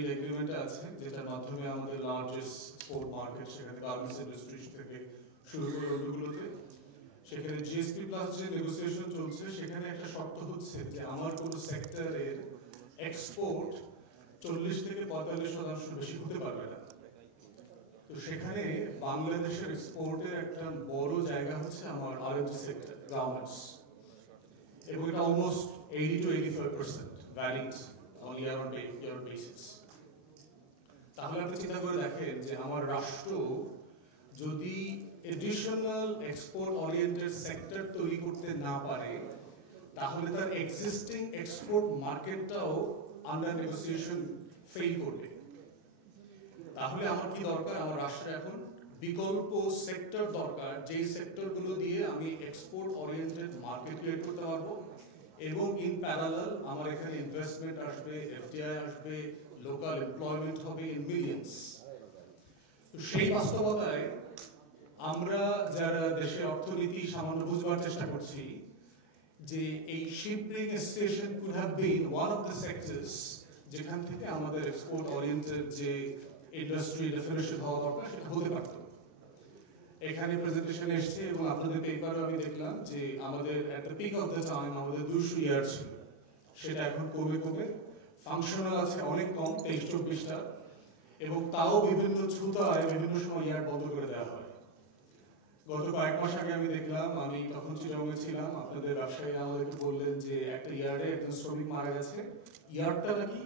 Trade এগ্রিমেন্টে আছে, যেটার মাধ্যমে আমাদের লার্জেস্ট এক্সপোর্ট মার্কেট সেখানে গার্মেন্টস ইন্ডাস্ট্রি থেকে শুরু করে অন্যগুলোতে, সেখানে জিএসপি প্লাস যে নেগোসিয়েশন চলছে সেখানে একটা শর্ত হচ্ছে যে আমার কোনো সেক্টরের এক্সপোর্ট 40 থেকে 45% বেশি হতে পারবে না। তো সেখানে বাংলাদেশের এক্সপোর্টের একটা বড় জায়গা হচ্ছে আমার আরএমজি সেক্টর, গার্মেন্টস, এবং এটা almost 80 to 85% valid on year on year basis. তাহলে আপনি চিন্তা করে দেখেন যে আমার রাষ্ট্র যদি এডিশনাল এক্সপোর্ট ওরিয়েন্টেড সেক্টর তৈরি করতে না পারে, তাহলে তার এক্সিস্টিং এক্সপোর্ট মার্কেটটাও আন্ডার নেগোসিয়েশন ফেল করবে। তাহলে আমার কি দরকার? আমার রাষ্ট্রে এখন বিকল্প সেক্টর দরকার, যেই সেক্টরগুলো দিয়ে আমি এক্সপোর্ট ওরিয়েন্টেড মার্কেট ক্রিয়েট করতে পারবো, এবং ইন প্যারালাল আমার এখানে ইনভেস্টমেন্ট আসবে, এফডিআই আসবে, লোকাল এমপ্লয়মেন্ট হবে ইন মিলিয়ন্স। তো সেই বাস্তবতায় আমরা যারা দেশের অর্থনীতি সামান্য বুঝবার চেষ্টা করছি, যে এই shipping station could have bin one of the sectors যেখান থেকে আমাদের এক্সপোর্ট ওরিয়েন্টেড যে ইন্ডাস্ট্রি ডেফিনেশন হওয়া দরকার সেটা হতে পারত। এখানে প্রেজেন্টেশন এসছে এবং আপনাদের পেপারও আমি দেখলাম যে আমাদের at the peak of the time আমাদের 200 ইয়ার ছিল, সেটা এখন কমে কমে ফাংশনাল আছে অনেক কম, 23-24টা, এবং তাও বিভিন্ন ছুতায় বিভিন্ন সময় ইয়ার্ড বন্ধ করে দেওয়া হয়। গত কয়েক মাস আগে আমি দেখলাম, আমি তখন চিটাগংয়ে ছিলাম, আপনাদের ব্যবসায়ীরা আমাদেরকে বললেন যে একটা ইয়ার্ডে একজন শ্রমিক মারা গেছে, ইয়ার্ডটা নাকি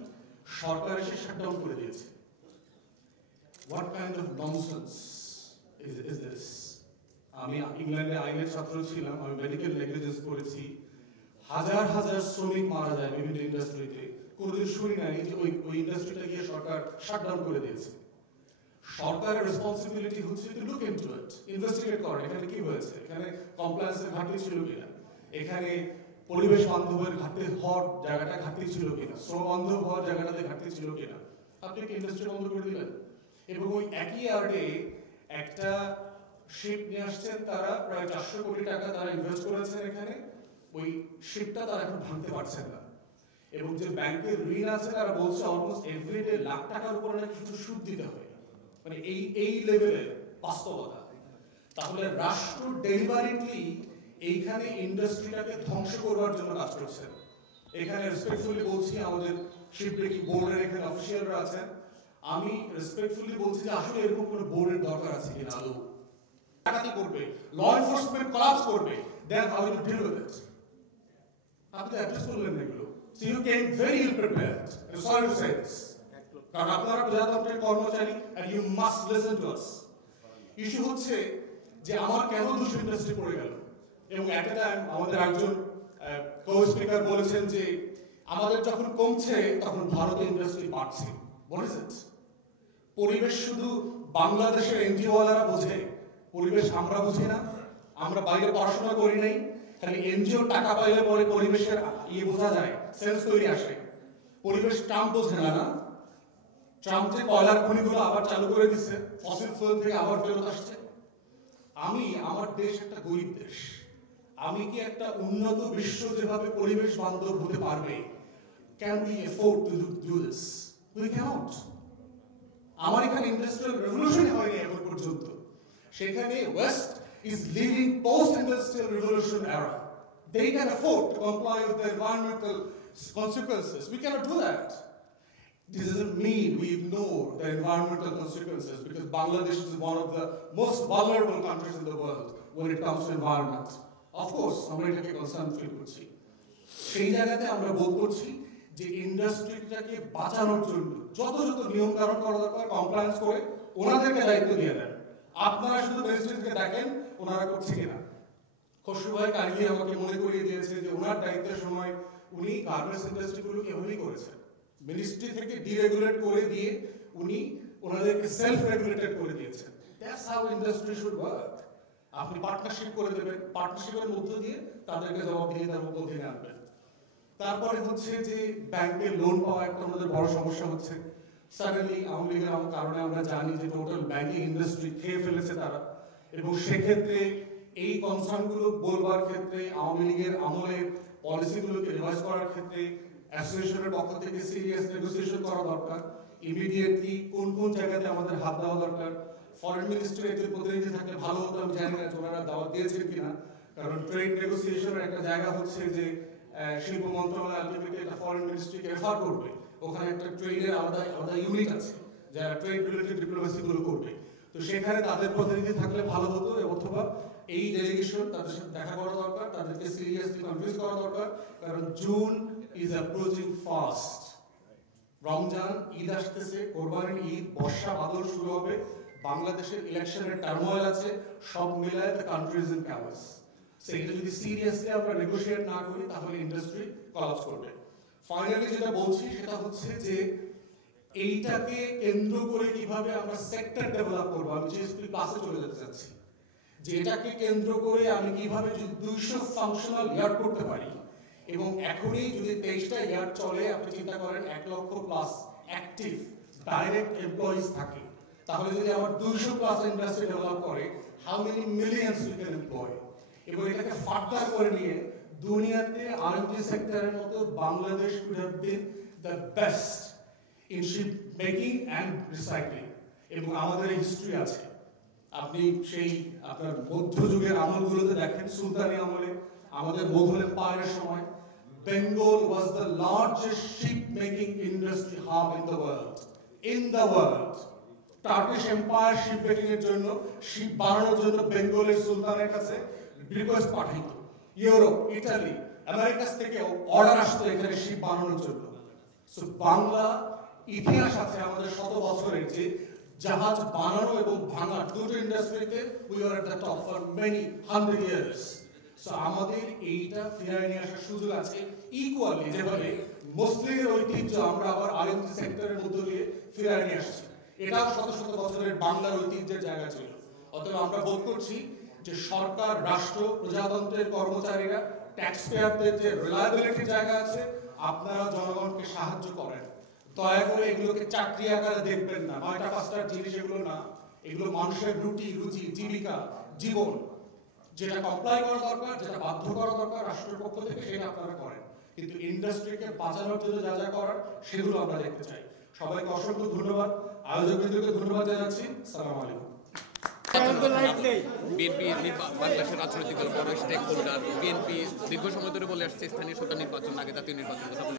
সরকার এসে শাটডাউন করে দিয়েছে। What kind of nonsense is this? আমি ইংল্যান্ডে আইনের ছাত্র ছিলাম, আমি মেডিকেল নেগলিজেন্স করেছি, হাজার হাজার শ্রমিক মারা যায় বিভিন্ন ইন্ডাস্ট্রিতে, কোনোদিন শুনি নাই যে ওই ইন্ডাস্ট্রিটা গিয়ে সরকার শাটডাউন করে দিয়েছে। সরকারের রেসপন্সিবিলিটি হচ্ছে to look into it, investigate করা, এখানে কি হয়েছে, এখানে কমপ্লায়েন্সের ঘাটতি ছিল কিনা, এখানে পরিবেশ বান্ধবের ঘাটতি হওয়ার জায়গাটা ঘাটতি ছিল কিনা, শ্রম বান্ধব হওয়ার জায়গাটাতে ঘাটতি ছিল কিনা। আপনি কি ইন্ডাস্ট্রি বন্ধ করে দিলেন? এবং ওই একই ইয়ার্ডে একটা শিপ নিয়ে আসছেন, তারা প্রায় 400 কোটি টাকা তারা ইনভেস্ট করেছেন এখানে, ওই শিপটা তারা এখন ভাঙতে পারছেন না। এবং যে ব্যাংকের ঋণ আছে তারা বলছে অলমোস্ট এভরিডে লাখ টাকার উপরে নাকি শুধু সুদ দিতে হয়, মানে এই লেভেলের বাস্তবতা। তাহলে রাষ্ট্র ডেলিভারিটলি এইখানে ইন্ডাস্ট্রিটাকে ধ্বংস করবার জন্য কাজ করছে। এখানে রেসপেক্টফুলি বলছি, আমাদের শিপব্রেকিং বোর্ডের এখানে অফিসিয়ালরা আছেন, আমি রেসপেক্টফুলি বলছি যে আসলে এরকম কোনো বোর্ডের দরকার আছে কিনা আদৌ। ডাকাতি করবে, ল এনফোর্সমেন্ট কোলাপস করবে, then how you deal with it. আপনি অ্যাড্রেস করলেন এগুলো, so you came very ill prepared, sorry to say this, কারণ আপনারা প্রজাতন্ত্রের কর্মচারী and you must listen to us। Issue হচ্ছে যে আমার কেন 200 ইন্ডাস্ট্রি পড়ে গেল, এবং এট এ টাইম আমাদের একজন কো স্পিকার বলেছেন যে আমাদের যখন কমছে তখন ভারতের ইন্ডাস্ট্রি বাড়ছে। What is it? পরিবেশ শুধু বাংলাদেশের এনজিও ওয়ালারা বোঝে, পরিবেশ আমরা বুঝি না, আমরা বাইরে পড়াশোনা করি নাই, খালি এনজিও টাকা পাইলে পরে পরিবেশের বোঝা যায়, সেন্স তৈরি আসে। পরিবেশ ট্রাম্প বোঝে না। না, ট্রাম্প যে কয়লার খনিগুলো আবার চালু করে দিচ্ছে, ফসিল ফুয়েল থেকে আবার ফেরত আসছে। আমার দেশ একটা গরিব দেশ, আমি কি একটা উন্নত বিশ্ব যেভাবে পরিবেশ বান্ধব হতে পারবে, can we afford to do this? We cannot. আমার এখানে ইন্ডাস্ট্রিয়াল রেভলিউশন হয়নি এখন পর্যন্ত, সেখানে west is living post industrial revolution এরা। They can afford to comply with the environmental consequences. We cannot do that. This doesn't mean we ignore the environmental consequences, because Bangladesh is one of the most vulnerable countries in the world when it comes to environment. Of course, আমরা এটাকে concern feel করছি। সেই জায়গাতে আমরা বোধ করছি যে ইন্ডাস্ট্রিটাকে বাঁচানোর জন্য যত নিয়ম কানুন করা দরকার কমপ্লায়েন্স করে ওনাদেরকে দায়িত্ব দিয়ে দেন। আপনারা শুধু মিনিস্ট্রিকে দেখেন ওনারা করছে কিনা। খসরু ভাই কারিয়ে আমাকে মনে করিয়ে দিয়েছে যে ওনার দায়িত্বের সময় উনি গার্মেন্টস ইন্ডাস্ট্রিগুলোকে এভাবেই করেছেন, মিনিস্ট্রি থেকে ডিরেগুলেট করে দিয়ে উনি ওনাদেরকে সেলফ রেগুলেটেড করে দিয়েছেন। That's how industry should work. আপনি পার্টনারশিপ করে দেবেন, পার্টনারশিপের মধ্য দিয়ে তাদেরকে জবাবদিহিতার অধীনে আনবেন। তারপরে হচ্ছে যে ব্যাংকের লোন পাওয়া একটা আমাদের বড় সমস্যা হচ্ছে। সাডেনলি আওয়ামী লীগের কারণে আমরা জানি যে টোটাল ব্যাংকিং ইন্ডাস্ট্রি খেয়ে ফেলেছে তারা, এবং সেক্ষেত্রে এই কনসার্নগুলো বলবার ক্ষেত্রে আওয়ামী লীগের আমলের পলিসিগুলোকে রিভাইজ করার ক্ষেত্রে অ্যাসোসিয়েশনের পক্ষ থেকে সিরিয়াস নেগোসিয়েশন করা দরকার। ইমিডিয়েটলি কোন কোন জায়গাতে আমাদের হাত দেওয়া দরকার। ফরেন মিনিস্ট্রির একজন প্রতিনিধি থাকলে ভালো হতো, আমি জানি না ওনারা দাওয়াত দিয়েছেন কিনা, কারণ ট্রেড নেগোসিয়েশনের একটা জায়গা হচ্ছে যে শিল্প মন্ত্রণালয় আলটিমেটলি একটা ফরেন মিনিস্ট্রিকে রেফার করবে, ওখানে একটা ট্রেডের আলাদা আলাদা ইউনিট আছে যারা ট্রেড রিলেটেড ডিপ্লোমেসি গুলো করবে। তো সেখানে তাদের প্রতিনিধি থাকলে ভালো হতো, অথবা এই ডেলিগেশন তাদের সাথে দেখা করা দরকার, তাদেরকে সিরিয়াসলি কনভিন্স করা দরকার, কারণ June is approaching fast. Ramzan, Eid আসতেছে, কোরবানির ঈদ, বর্ষা বাদল শুরু হবে, বাংলাদেশের ইলেকশনের টার্মোয়েল আছে, সব মিলায় the country is in chaos. সেটা যদি সিরিয়াসলি আমরা নেগোশিয়েট না করি তাহলে ইন্ডাস্ট্রি কলাপস করবে। ফাইনালি যেটা বলছি সেটা হচ্ছে যে এইটাকে কেন্দ্র করে কিভাবে আমরা সেক্টর ডেভেলপ করবো, আমি জিএসপি ক্লাসে চলে যেতে চাচ্ছি, যে এটাকে কেন্দ্র করে আমি কিভাবে যদি 200 ফাংশনাল ইয়ার্ড করতে পারি, এবং এখনই যদি 23টা ইয়ার্ড চলে, আপনি চিন্তা করেন 1 লক্ষ প্লাস অ্যাক্টিভ ডাইরেক্ট এমপ্লয়িজ থাকে, তাহলে যদি আমার 200 প্লাস ইন্ডাস্ট্রি ডেভেলপ করে, how many millions we can employ. এবং এটাকে ফার্দার করে নিয়ে দুনিয়াতে আরএমজি সেক্টরের মতো Bangladesh could have been the best in ship making and recycling. এবং আমাদের হিস্ট্রি আছে, আপনি সেই আপনার মধ্যযুগের আমলগুলোতে দেখেন, সুলতানি আমলে, আমাদের মোগল এম্পায়ারের সময়, Bengal was the largest ship making industry hub in the world. In the world Turkish empire ship making এর জন্য, শিপ বানানোর জন্য বেঙ্গলের সুলতানের কাছে রিকোয়েস্ট পাঠাইত। ইউরোপ, ইটালি, আমেরিকাস থেকে অর্ডার আসতো এখানে শিপ বানানোর জন্য। সো বাংলা ইতিহাস আছে আমাদের শত বছরের, যে জাহাজ বানানো এবং ভাঙা দুটো ইন্ডাস্ট্রিতে we are at the top for many 100 years. So আমাদের এইটা ফিরিয়ে নিয়ে আসার সুযোগ আছে ইকুয়ালি, যেভাবে মুসলিমের ঐতিহ্য আমরা আবার আরএমজি সেক্টরের মধ্য দিয়ে ফিরিয়ে নিয়ে আসছি। এটাও শত শত বছরের বাংলার ঐতিহ্যের জায়গা ছিল। অতএব আমরা বোধ করছি যে সরকার, রাষ্ট্র, প্রজাতন্ত্রের কর্মচারীরা, ট্যাক্স পেয়ারদের যে রিলায়েবিলিটির জায়গা আছে, আপনারা জনগণকে সাহায্য করেন। দয়া করে এগুলোকে চাকরি আকারে দেখবেন না, 9টা 5টার জিনিস এগুলো না, এগুলো মানুষের রুটি রুজি, জীবিকা, জীবন। যেটা কমপ্লাই করা দরকার, যেটা বাধ্য করা দরকার রাষ্ট্রের পক্ষ থেকে, সেটা আপনারা করেন, কিন্তু ইন্ডাস্ট্রিকে বাঁচানোর জন্য যা যা করার সেগুলো আমরা দেখতে চাই। সবাইকে অসংখ্য ধন্যবাদ, আয়োজকবৃন্দকে ধন্যবাদ জানাচ্ছি। আসসালামু আলাইকুম। বিএনপি বাংলাদেশের রাজনৈতিক দল বড় স্টেক হোল্ডার। বিএনপি দীর্ঘ সময় ধরে বলে আসছে স্থানীয় সরকার নির্বাচন আগে জাতীয় নির্বাচন কথা